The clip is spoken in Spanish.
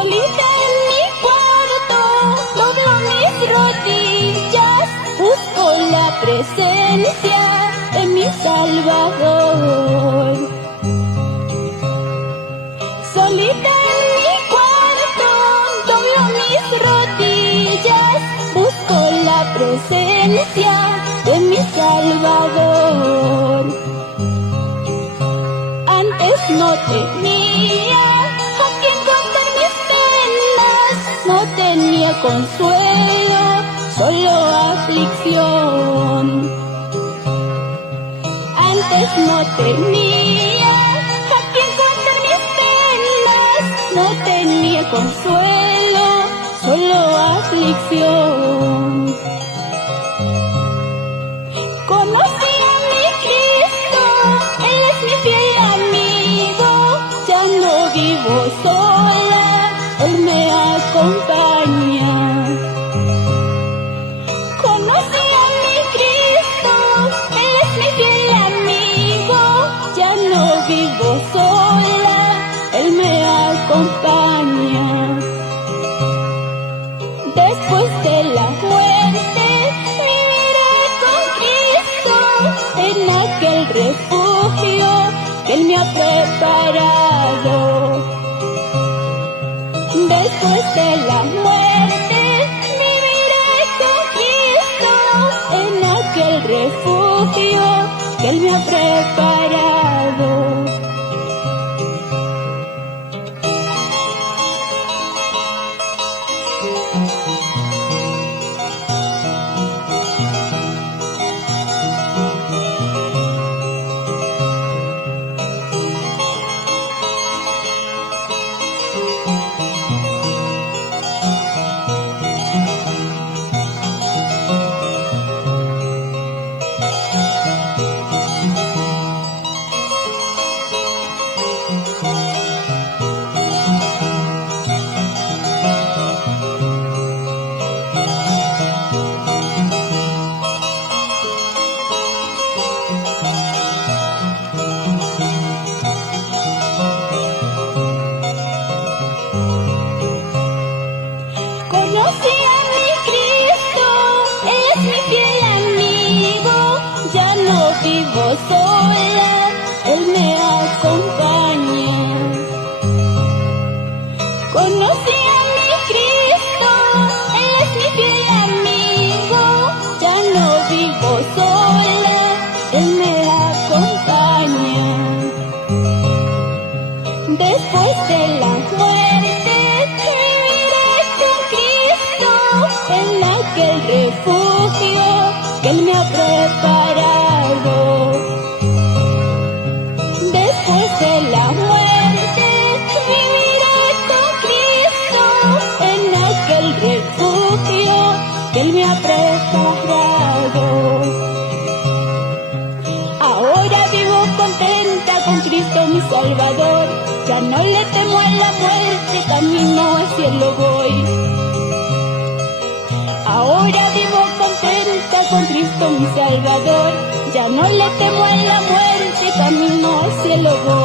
Solita en mi cuarto, doblo mis rodillas, busco la presencia de mi Salvador. Solita en mi cuarto, doblo mis rodillas, busco la presencia de mi Salvador. Antes no tenía a quien contar mis penas, no tenía consuelo, solo aflicción. Antes no tenía a quien contar mis penas, no tenía consuelo, solo aflicción. Conocí a mi Cristo, Él es mi fiel amigo, ya no vivo sola, Él me acompaña. Conocí a mi Cristo, Él es mi fiel amigo, ya no vivo sola, Él me acompaña. Después de la muerte, viviré con Cristo en aquel refugio que Él me ha preparado. Después de la muerte, viviré con Cristo en aquel refugio que Él me ha preparado. Conocí a mi Cristo, Él es mi fiel amigo, ya no vivo sola, Él me acompaña. Conocí a mi Cristo, Él es mi fiel amigo, ya no vivo sola, Él me acompaña. Después de la muerte, viviré con Cristo en aquel refugio que Él me ha preparado. Después de la muerte, viviré con Cristo en aquel refugio que Él me ha preparado. Ahora vivo contenta con Cristo mi Salvador, ya no le temo a la muerte, camino al cielo voy. Ahora vivo contenta con Cristo mi Salvador, ya no le temo a la muerte, camino al cielo voy.